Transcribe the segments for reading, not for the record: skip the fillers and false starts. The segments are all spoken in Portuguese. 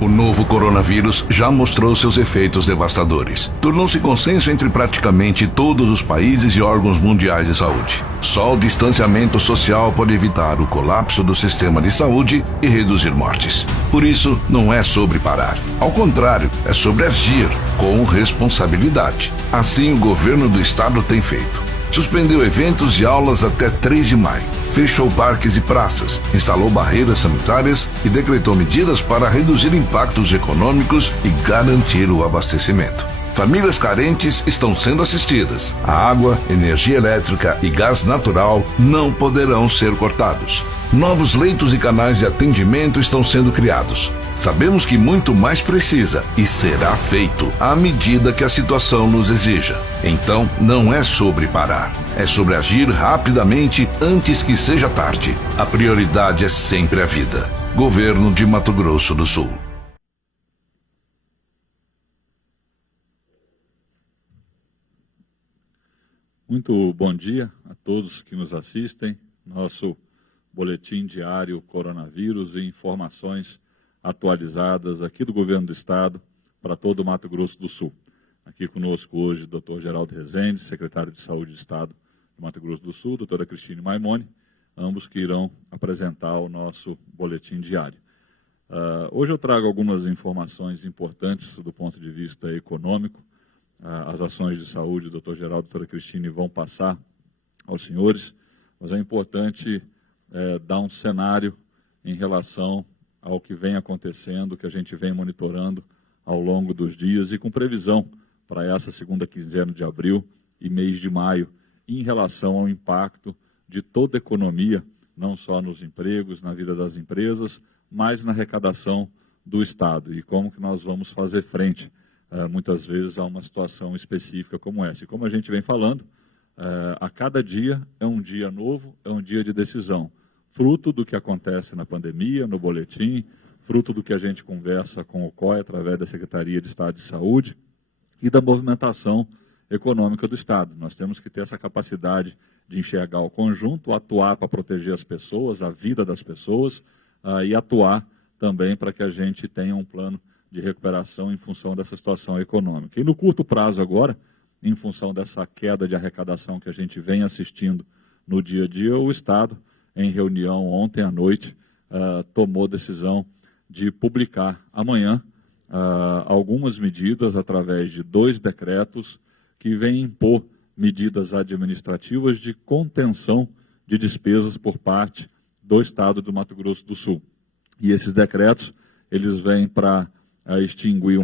O novo coronavírus já mostrou seus efeitos devastadores. Tornou-se consenso entre praticamente todos os países e órgãos mundiais de saúde. Só o distanciamento social pode evitar o colapso do sistema de saúde e reduzir mortes. Por isso, não é sobre parar. Ao contrário, é sobre agir com responsabilidade. Assim, o governo do estado tem feito. Suspendeu eventos e aulas até 3 de maio. Fechou parques e praças, instalou barreiras sanitárias e decretou medidas para reduzir impactos econômicos e garantir o abastecimento. Famílias carentes estão sendo assistidas. A água, energia elétrica e gás natural não poderão ser cortados. Novos leitos e canais de atendimento estão sendo criados. Sabemos que muito mais precisa e será feito à medida que a situação nos exija. Então, não é sobre parar. É sobre agir rapidamente antes que seja tarde. A prioridade é sempre a vida. Governo de Mato Grosso do Sul. Muito bom dia a todos que nos assistem. Nosso boletim diário coronavírus e informações atualizadas aqui do Governo do Estado para todo o Mato Grosso do Sul. Aqui conosco hoje o Dr. Geraldo Rezende, secretário de Saúde do Estado do Mato Grosso do Sul, doutora Cristine Maimone, ambos que irão apresentar o nosso boletim diário. Hoje eu trago algumas informações importantes do ponto de vista econômico. As ações de saúde, doutor Geraldo e doutora Cristine vão passar aos senhores, mas é importante dar um cenário em relação ao que vem acontecendo, que a gente vem monitorando ao longo dos dias e com previsão para essa segunda quinzena de abril e mês de maio, em relação ao impacto de toda a economia, não só nos empregos, na vida das empresas, mas na arrecadação do Estado e como que nós vamos fazer frente, muitas vezes, a uma situação específica como essa. E como a gente vem falando, a cada dia é um dia novo, é um dia de decisão, fruto do que acontece na pandemia, no boletim, fruto do que a gente conversa com o COE através da Secretaria de Estado de Saúde e da movimentação econômica do Estado. Nós temos que ter essa capacidade de enxergar o conjunto, atuar para proteger as pessoas, a vida das pessoas, e atuar também para que a gente tenha um plano de recuperação em função dessa situação econômica. E no curto prazo agora, em função dessa queda de arrecadação que a gente vem assistindo no dia a dia, o Estado, em reunião ontem à noite, tomou decisão de publicar amanhã algumas medidas através de 2 decretos que vêm impor medidas administrativas de contenção de despesas por parte do Estado do Mato Grosso do Sul. E esses decretos, eles vêm para extinguir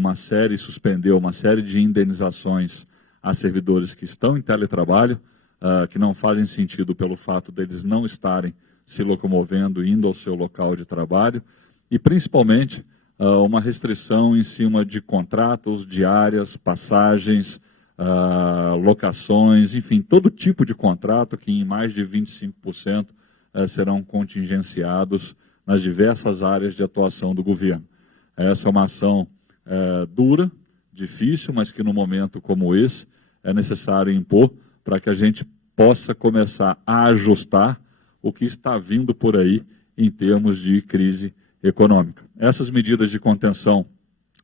suspender uma série de indenizações a servidores que estão em teletrabalho, que não fazem sentido pelo fato deles não estarem se locomovendo, indo ao seu local de trabalho, e principalmente uma restrição em cima de contratos, diárias, passagens, locações, enfim, todo tipo de contrato que em mais de 25% serão contingenciados nas diversas áreas de atuação do governo. Essa é uma ação dura, difícil, mas que num momento como esse é necessário impor para que a gente possa começar a ajustar o que está vindo por aí em termos de crise econômica. Essas medidas de contenção,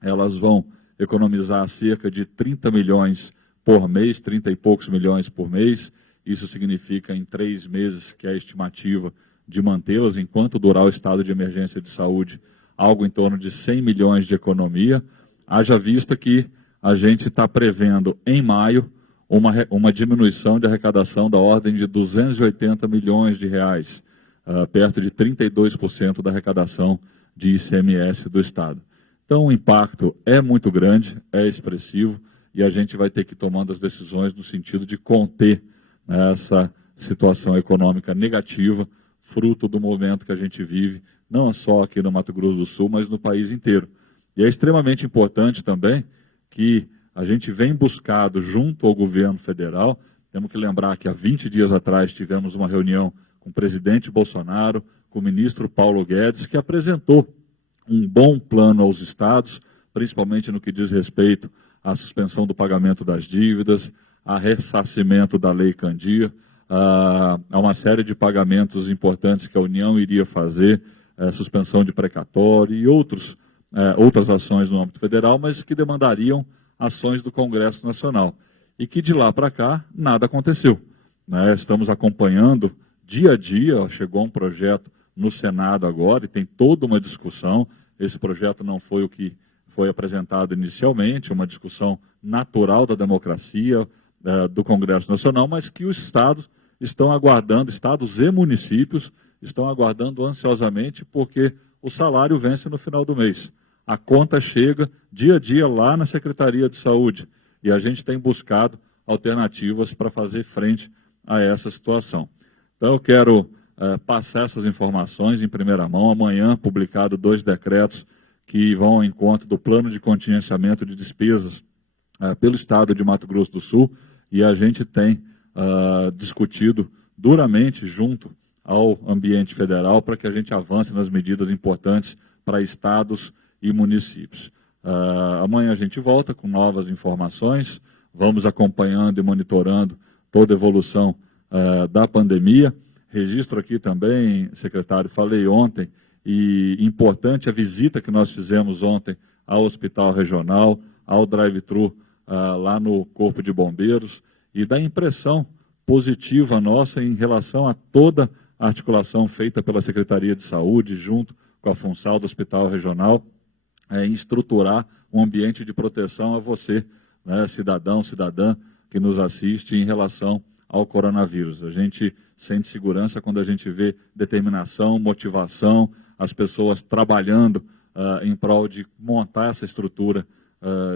elas vão economizar cerca de 30 milhões por mês, 30 e poucos milhões por mês. Isso significa em 3 meses, que é a estimativa de mantê-las enquanto durar o estado de emergência de saúde, algo em torno de 100 milhões de economia, haja vista que a gente está prevendo em maio uma diminuição de arrecadação da ordem de 280 milhões de reais, perto de 32% da arrecadação de ICMS do Estado. Então o impacto é muito grande, é expressivo, e a gente vai ter que ir tomando as decisões no sentido de conter essa situação econômica negativa, fruto do momento que a gente vive, não só aqui no Mato Grosso do Sul, mas no país inteiro. E é extremamente importante também que a gente vem buscado junto ao governo federal. Temos que lembrar que há 20 dias atrás tivemos uma reunião com o presidente Bolsonaro, com o ministro Paulo Guedes, que apresentou um bom plano aos estados, principalmente no que diz respeito à suspensão do pagamento das dívidas, a ressarcimento da Lei Candir, a uma série de pagamentos importantes que a União iria fazer, suspensão de precatório e outros outras ações no âmbito federal, mas que demandariam ações do Congresso Nacional. E que de lá para cá nada aconteceu, né? Estamos acompanhando dia a dia, chegou um projeto no Senado agora e tem toda uma discussão. Esse projeto não foi o que foi apresentado inicialmente, uma discussão natural da democracia do Congresso Nacional, mas que os estados estão aguardando, estados e municípios estão aguardando ansiosamente, porque o salário vence no final do mês. A conta chega dia a dia lá na Secretaria de Saúde e a gente tem buscado alternativas para fazer frente a essa situação. Então, eu quero passar essas informações em primeira mão. Amanhã, publicado 2 decretos que vão ao encontro do plano de contingenciamento de despesas pelo Estado de Mato Grosso do Sul, e a gente tem discutido duramente junto ao ambiente federal para que a gente avance nas medidas importantes para estados e municípios. Amanhã a gente volta com novas informações, vamos acompanhando e monitorando toda a evolução da pandemia. Registro aqui também, secretário, falei ontem, e importante a visita que nós fizemos ontem ao Hospital Regional, ao drive-thru lá no Corpo de Bombeiros, e da impressão positiva nossa em relação a toda a articulação feita pela Secretaria de Saúde, junto com a FUNSAL do Hospital Regional, em estruturar um ambiente de proteção a você, né, cidadão, cidadã, que nos assiste em relação ao coronavírus. A gente sente segurança quando a gente vê determinação, motivação, as pessoas trabalhando em prol de montar essa estrutura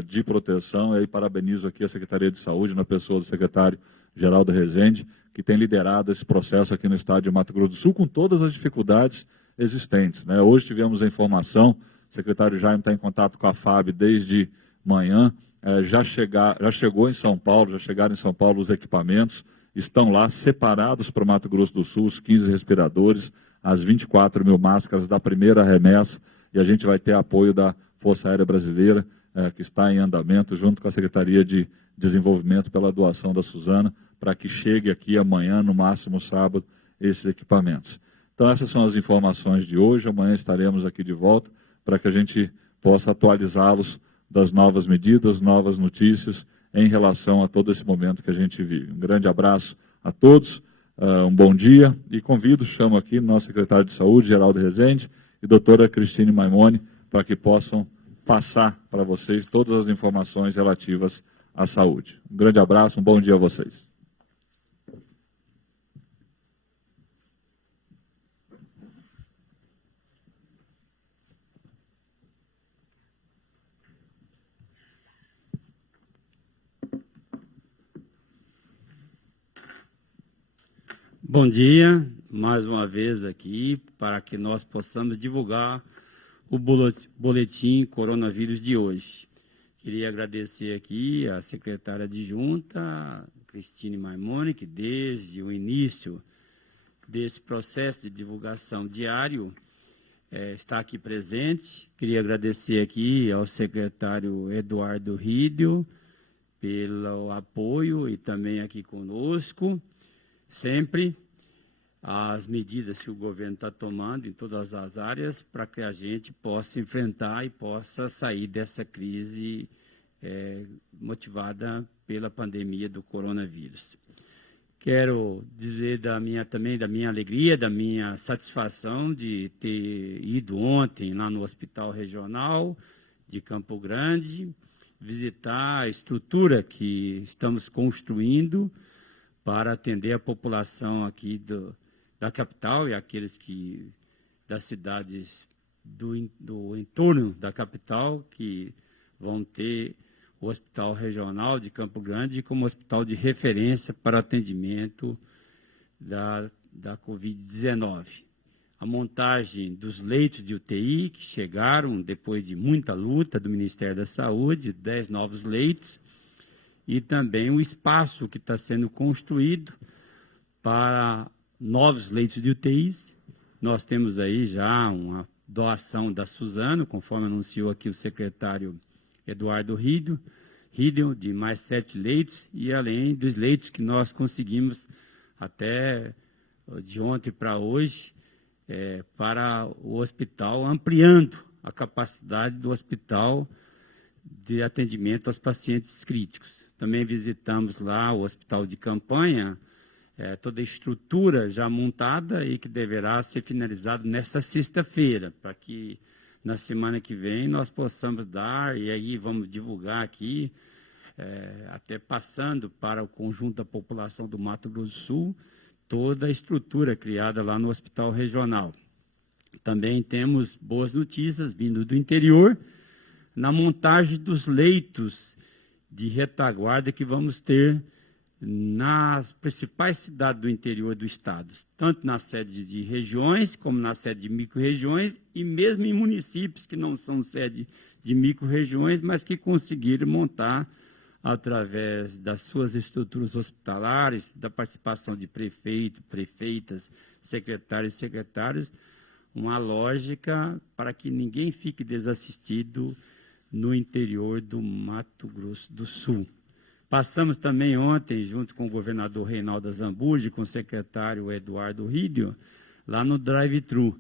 de proteção. E aí parabenizo aqui a Secretaria de Saúde, na pessoa do secretário Geraldo Rezende, que tem liderado esse processo aqui no estado de Mato Grosso do Sul, com todas as dificuldades existentes, né? Hoje tivemos a informação, o secretário Jaime está em contato com a FAB desde manhã, já chegou em São Paulo, já chegaram em São Paulo os equipamentos, estão lá separados para o Mato Grosso do Sul, os 15 respiradores, as 24 mil máscaras da primeira remessa, e a gente vai ter apoio da Força Aérea Brasileira, que está em andamento, junto com a Secretaria de Desenvolvimento, pela doação da Suzana, para que chegue aqui amanhã, no máximo sábado, esses equipamentos. Então, essas são as informações de hoje. Amanhã estaremos aqui de volta para que a gente possa atualizá-los das novas medidas, novas notícias em relação a todo esse momento que a gente vive. Um grande abraço a todos, um bom dia, e chamo aqui nosso secretário de Saúde, Geraldo Rezende, e doutora Cristine Maimone, para que possam passar para vocês todas as informações relativas à saúde. Um grande abraço, um bom dia a vocês. Bom dia, mais uma vez aqui, para que nós possamos divulgar o boletim coronavírus de hoje. Queria agradecer aqui a secretária adjunta, Cristine Maimone, que desde o início desse processo de divulgação diário está aqui presente. Queria agradecer aqui ao secretário Eduardo Rídio pelo apoio e também aqui conosco, sempre as medidas que o governo está tomando em todas as áreas para que a gente possa enfrentar e possa sair dessa crise motivada pela pandemia do coronavírus. Quero dizer também da minha alegria, da minha satisfação de ter ido ontem lá no Hospital Regional de Campo Grande, visitar a estrutura que estamos construindo para atender a população aqui da capital e aqueles das cidades do entorno da capital, que vão ter o Hospital Regional de Campo Grande como hospital de referência para atendimento da Covid-19. A montagem dos leitos de UTI, que chegaram depois de muita luta do Ministério da Saúde, 10 novos leitos, e também o espaço que está sendo construído para novos leitos de UTIs. Nós temos aí já uma doação da Suzano, conforme anunciou aqui o secretário Eduardo Rídio, de mais 7 leitos, e além dos leitos que nós conseguimos até de ontem para hoje, para o hospital, ampliando a capacidade do hospital de atendimento aos pacientes críticos. Também visitamos lá o hospital de campanha, toda a estrutura já montada e que deverá ser finalizado nesta sexta-feira, para que na semana que vem nós possamos dar, e aí vamos divulgar aqui, até passando para o conjunto da população do Mato Grosso do Sul, toda a estrutura criada lá no Hospital Regional. Também temos boas notícias vindo do interior, na montagem dos leitos de retaguarda que vamos ter nas principais cidades do interior do estado, tanto na sede de regiões, como na sede de micro-regiões, e mesmo em municípios que não são sede de micro-regiões, mas que conseguiram montar, através das suas estruturas hospitalares, da participação de prefeito, prefeitas, secretários e secretários, uma lógica para que ninguém fique desassistido no interior do Mato Grosso do Sul. Passamos também ontem, junto com o governador Reinaldo Azambuja e com o secretário Eduardo Rídio, lá no drive-thru.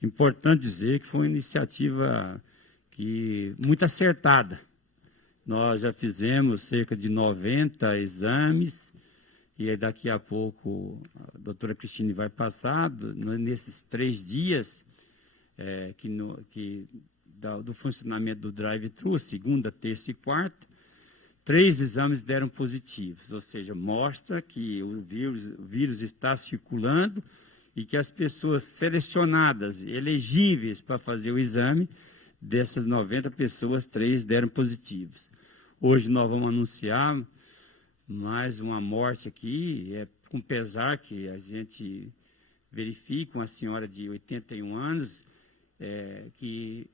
Importante dizer que foi uma iniciativa muito acertada. Nós já fizemos cerca de 90 exames, e daqui a pouco a doutora Cristine vai passar, nesses 3 dias do funcionamento do drive-thru, segunda, terça e quarta, 3 exames deram positivos, ou seja, mostra que o vírus está circulando e que as pessoas selecionadas, elegíveis para fazer o exame, dessas 90 pessoas, 3 deram positivos. Hoje nós vamos anunciar mais uma morte aqui, com pesar que a gente verifica, uma senhora de 81 anos, que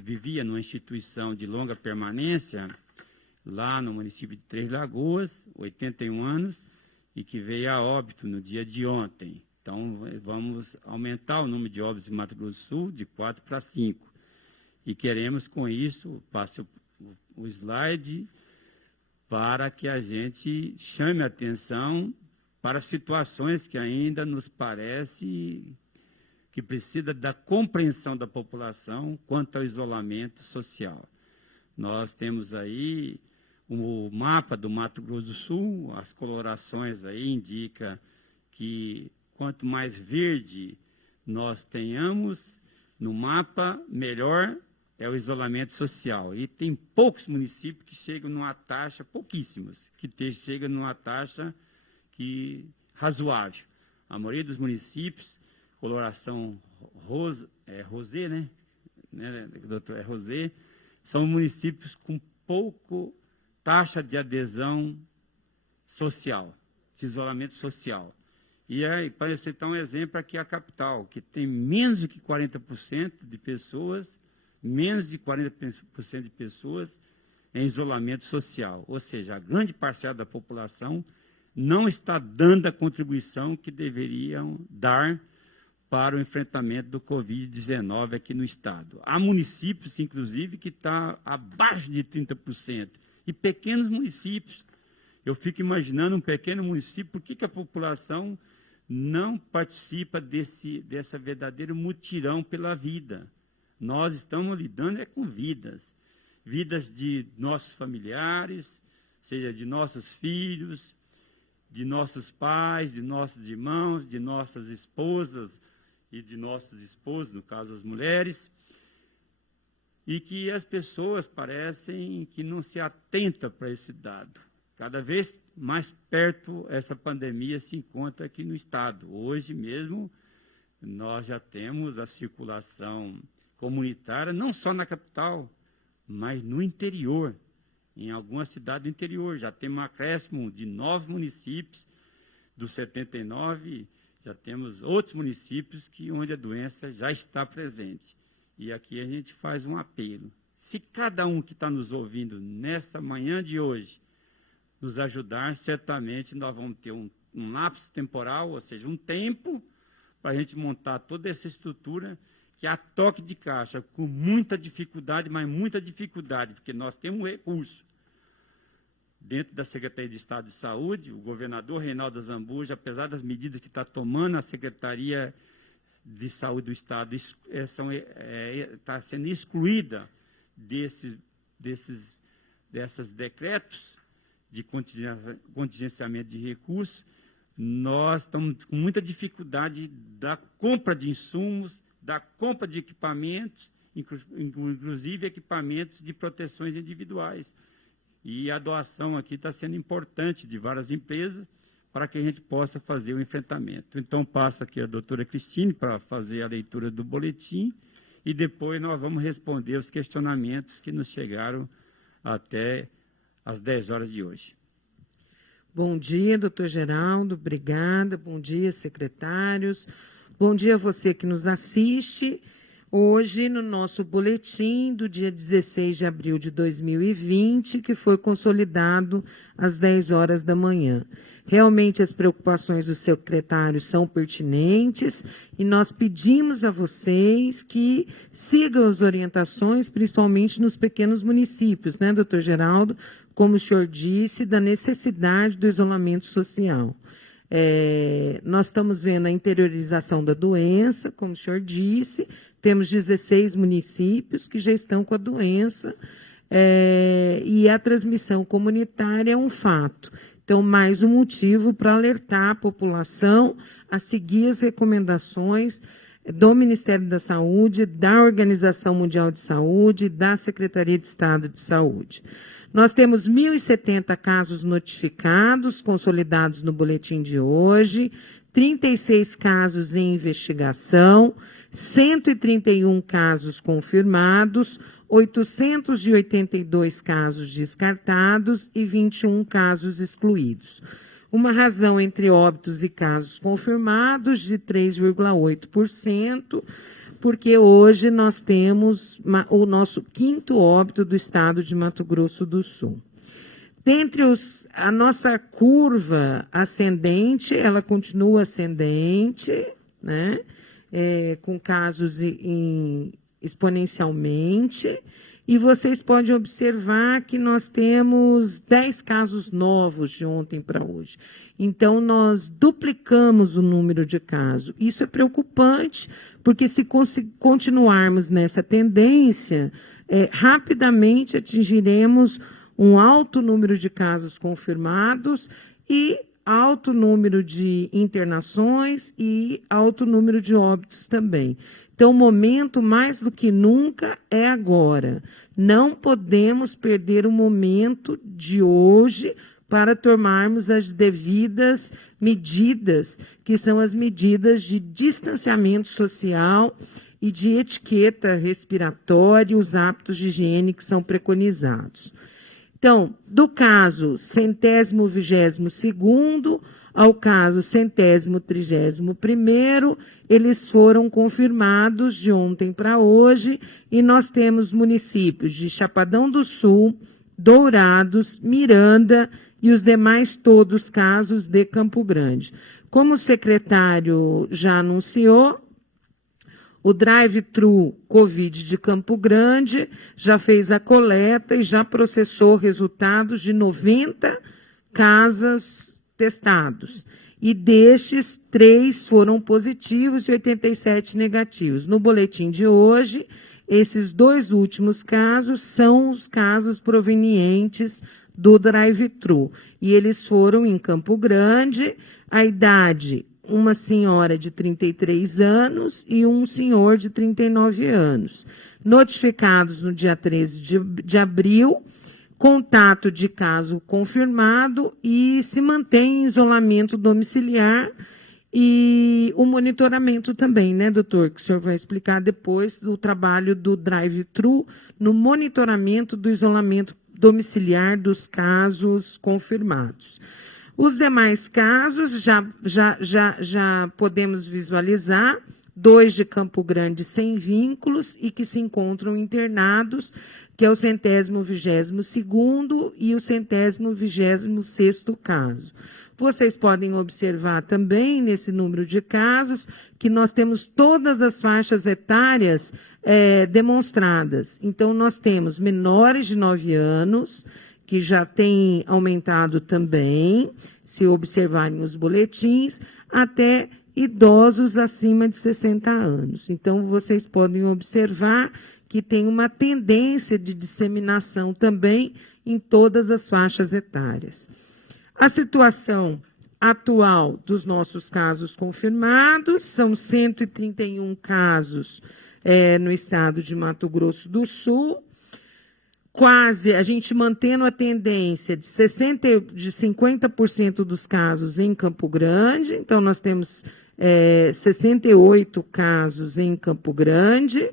vivia numa instituição de longa permanência, lá no município de Três Lagoas, 81 anos, e que veio a óbito no dia de ontem. Então, vamos aumentar o número de óbitos em Mato Grosso do Sul de 4 para 5. E queremos, com isso, passe o slide, para que a gente chame a atenção para situações que ainda nos parece que precisa da compreensão da população quanto ao isolamento social. Nós temos aí o mapa do Mato Grosso do Sul, as colorações aí indicam que quanto mais verde nós tenhamos no mapa, melhor é o isolamento social. E tem poucos municípios que chegam numa taxa, pouquíssimos, que chegam numa taxa razoável. A maioria dos municípios, coloração rosé, né, doutor? Rosé, são municípios com pouco taxa de adesão social, de isolamento social. E aí, para citar um exemplo, aqui a capital, que tem menos de 40% de pessoas, menos de 40% de pessoas em isolamento social. Ou seja, a grande parcela da população não está dando a contribuição que deveriam dar para o enfrentamento do Covid-19 aqui no estado. Há municípios, inclusive, que estão abaixo de 30%. E pequenos municípios. Eu fico imaginando um pequeno município, por que a população não participa dessa verdadeiro mutirão pela vida? Nós estamos lidando com vidas. Vidas de nossos familiares, seja de nossos filhos, de nossos pais, de nossos irmãos, de nossas esposas e de nossos esposos, no caso as mulheres, e que as pessoas parecem que não se atentam para esse dado. Cada vez mais perto essa pandemia se encontra aqui no estado. Hoje mesmo nós já temos a circulação comunitária, não só na capital, mas no interior. Em algumas cidades do interior, já temos um acréscimo de 9 municípios, dos 79, já temos outros municípios onde a doença já está presente. E aqui a gente faz um apelo. Se cada um que está nos ouvindo nessa manhã de hoje nos ajudar, certamente nós vamos ter um lapso temporal, ou seja, um tempo para a gente montar toda essa estrutura que a toque de caixa, com muita dificuldade, mas muita dificuldade, porque nós temos um recurso. Dentro da Secretaria de Estado de Saúde, o governador Reinaldo Azambuja, apesar das medidas que está tomando, a Secretaria de Saúde do Estado está sendo excluída desses decretos de contingenciamento de recursos, nós estamos com muita dificuldade da compra de insumos, da compra de equipamentos, inclusive equipamentos de proteções individuais. E a doação aqui está sendo importante de várias empresas para que a gente possa fazer o enfrentamento. Então, passo aqui a doutora Cristine para fazer a leitura do boletim e depois nós vamos responder os questionamentos que nos chegaram até às 10 horas de hoje. Bom dia, doutor Geraldo, obrigada. Bom dia, secretários. Bom dia a você que nos assiste. Hoje, no nosso boletim do dia 16 de abril de 2020, que foi consolidado às 10 horas da manhã. Realmente, as preocupações do secretário são pertinentes e nós pedimos a vocês que sigam as orientações, principalmente nos pequenos municípios, né, doutor Geraldo? Como o senhor disse, da necessidade do isolamento social. Nós estamos vendo a interiorização da doença, como o senhor disse, temos 16 municípios que já estão com a doença e a transmissão comunitária é um fato. Então, mais um motivo para alertar a população a seguir as recomendações do Ministério da Saúde, da Organização Mundial de Saúde, da Secretaria de Estado de Saúde. Nós temos 1.070 casos notificados, consolidados no boletim de hoje, 36 casos em investigação, 131 casos confirmados, 882 casos descartados e 21 casos excluídos. Uma razão entre óbitos e casos confirmados de 3,8%, porque hoje nós temos o nosso 5º óbito do estado de Mato Grosso do Sul. Dentre a nossa curva ascendente, ela continua ascendente, né? Com casos exponencialmente, e vocês podem observar que nós temos 10 casos novos de ontem para hoje. Então, nós duplicamos o número de casos. Isso é preocupante, porque se continuarmos nessa tendência, rapidamente atingiremos um alto número de casos confirmados e alto número de internações e alto número de óbitos também. Então, o momento, mais do que nunca, é agora. Não podemos perder o momento de hoje para tomarmos as devidas medidas, que são as medidas de distanciamento social e de etiqueta respiratória, os hábitos de higiene que são preconizados. Então, do caso 122º ao caso 131º, eles foram confirmados de ontem para hoje e nós temos municípios de Chapadão do Sul, Dourados, Miranda e os demais todos casos de Campo Grande. Como o secretário já anunciou, o Drive-Thru Covid de Campo Grande já fez a coleta e já processou resultados de 90 casos testados. E destes, 3 foram positivos e 87 negativos. No boletim de hoje, esses 2 últimos casos são os casos provenientes do Drive-Thru. E eles foram em Campo Grande, a idade, uma senhora de 33 anos e um senhor de 39 anos. Notificados no dia 13 de abril, contato de caso confirmado e se mantém em isolamento domiciliar e o monitoramento também, né, doutor? Que o senhor vai explicar depois do trabalho do Drive-Thru no monitoramento do isolamento domiciliar dos casos confirmados. Os demais casos já podemos visualizar, 2 de Campo Grande sem vínculos e que se encontram internados, que é o 122º e o 126º caso. Vocês podem observar também, nesse número de casos, que nós temos todas as faixas etárias demonstradas. Então, nós temos menores de 9 anos, que já tem aumentado também, se observarem os boletins, até idosos acima de 60 anos. Então, vocês podem observar que tem uma tendência de disseminação também em todas as faixas etárias. A situação atual dos nossos casos confirmados são 131 casos no estado de Mato Grosso do Sul, quase a gente mantendo a tendência de 50% dos casos em Campo Grande. Então, nós temos 68 casos em Campo Grande,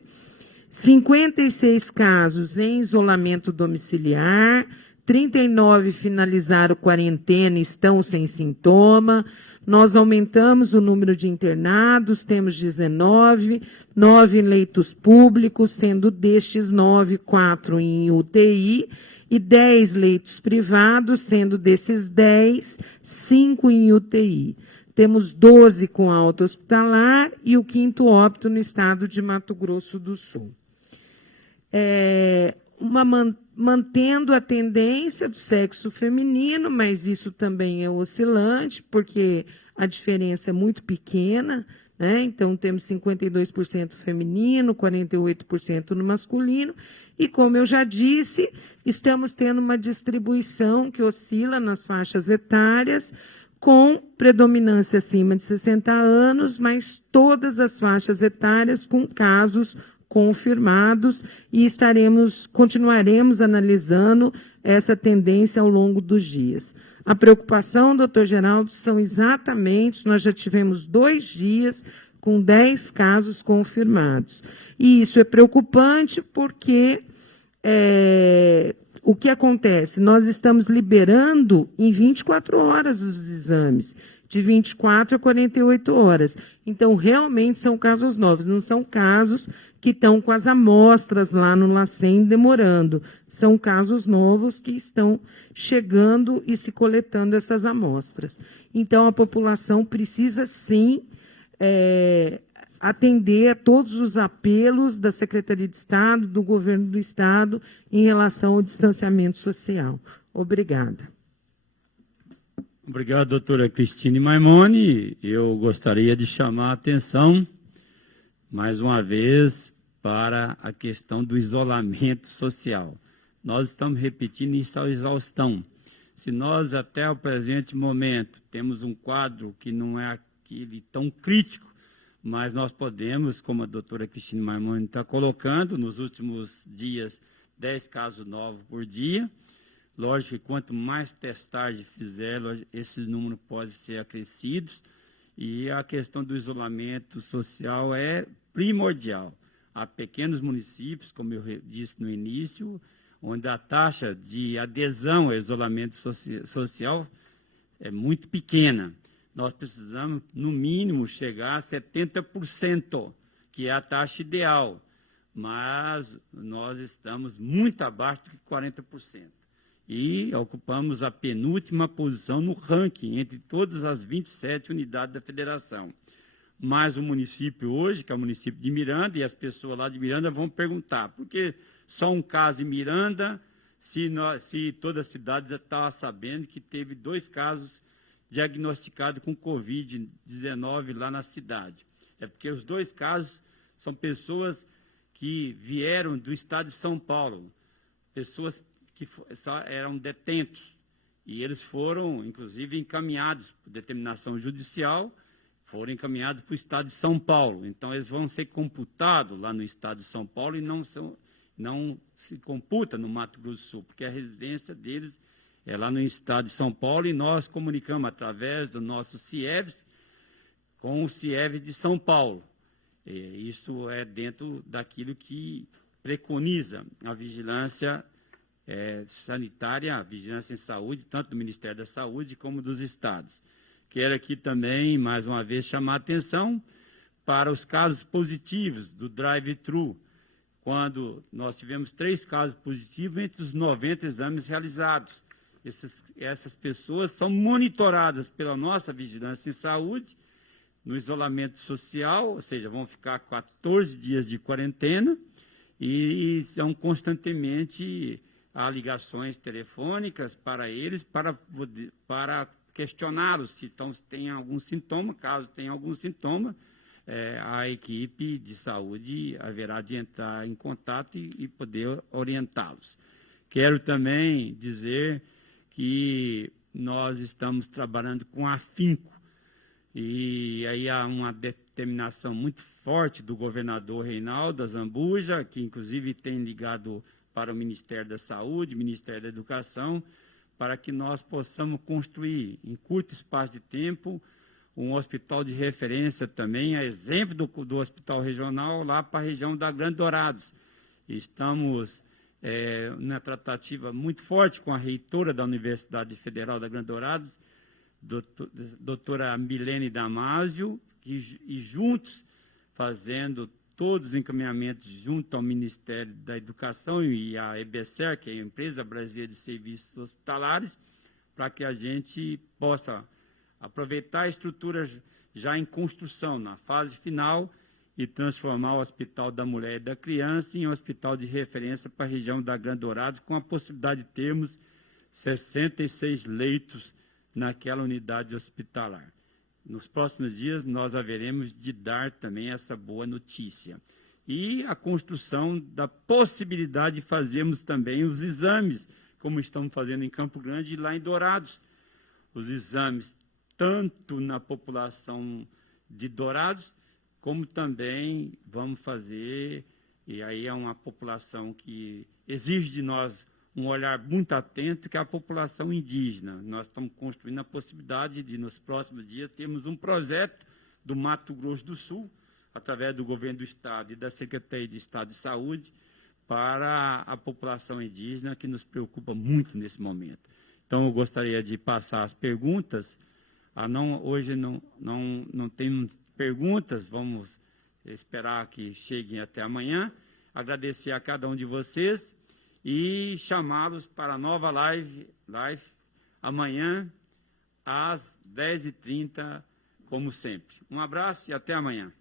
56 casos em isolamento domiciliar, 39 finalizaram quarentena e estão sem sintoma. Nós aumentamos o número de internados, temos 19, 9 em leitos públicos, sendo destes 9, 4 em UTI, e 10 leitos privados, sendo desses 10, 5 em UTI. Temos 12 com alta hospitalar e o 5º óbito no estado de Mato Grosso do Sul. Mantendo a tendência do sexo feminino, mas isso também é oscilante, porque a diferença é muito pequena, né? Então, temos 52% feminino, 48% no masculino, e como eu já disse, estamos tendo uma distribuição que oscila nas faixas etárias, com predominância acima de 60 anos, mas todas as faixas etárias com casos confirmados, e continuaremos analisando essa tendência ao longo dos dias. A preocupação, doutor Geraldo, são exatamente, nós já tivemos 2 dias com 10 casos confirmados. E isso é preocupante porque o que acontece? Nós estamos liberando em 24 horas os exames, de 24 a 48 horas. Então, realmente são casos novos, não são casos que estão com as amostras lá no LACEN demorando. São casos novos que estão chegando e se coletando essas amostras. Então, a população precisa, sim, atender a todos os apelos da Secretaria de Estado, do Governo do Estado, em relação ao distanciamento social. Obrigada. Obrigado, doutora Cristine Maimone. Eu gostaria de chamar a atenção, mais uma vez, para a questão do isolamento social. Nós estamos repetindo isso à exaustão. Se nós, até o presente momento, temos um quadro que não é aquele tão crítico, mas nós podemos, como a doutora Cristine Maimone está colocando, nos últimos dias, 10 casos novos por dia. Lógico que quanto mais testagem fizer, esse número pode ser acrescido, e a questão do isolamento social é primordial. Há pequenos municípios, como eu disse no início, onde a taxa de adesão ao isolamento social é muito pequena. Nós precisamos, no mínimo, chegar a 70%, que é a taxa ideal, mas nós estamos muito abaixo de 40%. E ocupamos a penúltima posição no ranking entre todas as 27 unidades da federação. Mas o município hoje, que é o município de Miranda, e as pessoas lá de Miranda vão perguntar, por que só um caso em Miranda, se toda a cidade já estava sabendo que teve 2 casos diagnosticados com Covid-19 lá na cidade? É porque os 2 casos são pessoas que vieram do estado de São Paulo, pessoas que eram detentos, e eles foram, inclusive, encaminhados por determinação judicial, foram encaminhados para o estado de São Paulo. Então, eles vão ser computados lá no estado de São Paulo e não se computa no Mato Grosso do Sul, porque a residência deles é lá no estado de São Paulo, e nós comunicamos através do nosso CIEVS com o CIEVS de São Paulo. Isso é dentro daquilo que preconiza a vigilância sanitária, a vigilância em saúde, tanto do Ministério da Saúde como dos estados. Quero aqui também, mais uma vez, chamar a atenção para os casos positivos do drive-thru, quando nós tivemos 3 casos positivos entre os 90 exames realizados. Essas pessoas são monitoradas pela nossa vigilância em saúde, no isolamento social, ou seja, vão ficar 14 dias de quarentena, e são constantemente há ligações telefônicas para eles, para questioná-los se tem algum sintoma. Caso tenha algum sintoma, a equipe de saúde haverá de entrar em contato e poder orientá-los. Quero também dizer que nós estamos trabalhando com afinco, e aí há uma determinação muito forte do governador Reinaldo Azambuja, que inclusive tem ligado para o Ministério da Saúde, Ministério da Educação, para que nós possamos construir, em curto espaço de tempo, um hospital de referência também, a exemplo do Hospital Regional, lá para a região da Grande Dourados. Estamos na tratativa muito forte com a reitora da Universidade Federal da Grande Dourados, doutora Milene Damasio, e juntos, fazendo todos os encaminhamentos junto ao Ministério da Educação e à EBSER, que é a Empresa Brasileira de Serviços Hospitalares, para que a gente possa aproveitar a estrutura já em construção, na fase final, e transformar o Hospital da Mulher e da Criança em um hospital de referência para a região da Grande Dourados, com a possibilidade de termos 66 leitos naquela unidade hospitalar. Nos próximos dias, nós haveremos de dar também essa boa notícia. E a construção da possibilidade de fazermos também os exames, como estamos fazendo em Campo Grande e lá em Dourados. Os exames, tanto na população de Dourados, como também vamos fazer, e aí é uma população que exige de nós um olhar muito atento, que é a população indígena. Nós estamos construindo a possibilidade de, nos próximos dias, termos um projeto do Mato Grosso do Sul, através do governo do Estado e da Secretaria de Estado de Saúde, para a população indígena, que nos preocupa muito nesse momento. Então, eu gostaria de passar as perguntas. Hoje não temos perguntas, vamos esperar que cheguem até amanhã. Agradecer a cada um de vocês e chamá-los para a nova live amanhã, às 10h30, como sempre. Um abraço e até amanhã.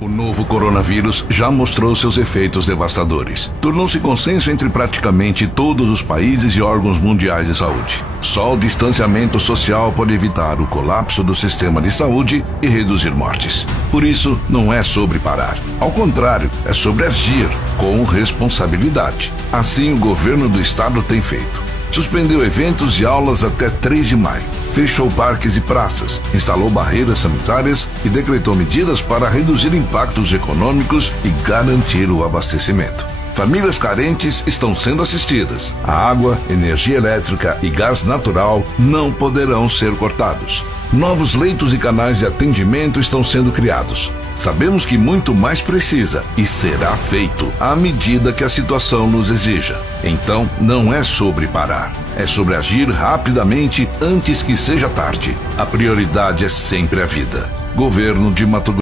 O novo coronavírus já mostrou seus efeitos devastadores. Tornou-se consenso entre praticamente todos os países e órgãos mundiais de saúde. Só o distanciamento social pode evitar o colapso do sistema de saúde e reduzir mortes. Por isso, não é sobre parar. Ao contrário, é sobre agir com responsabilidade. Assim, o governo do estado tem feito. Suspendeu eventos e aulas até 3 de maio. Fechou parques e praças, instalou barreiras sanitárias e decretou medidas para reduzir impactos econômicos e garantir o abastecimento. Famílias carentes estão sendo assistidas. A água, energia elétrica e gás natural não poderão ser cortados. Novos leitos e canais de atendimento estão sendo criados. Sabemos que muito mais precisa e será feito à medida que a situação nos exija. Então, não é sobre parar. É sobre agir rapidamente antes que seja tarde. A prioridade é sempre a vida. Governo de Mato Grosso.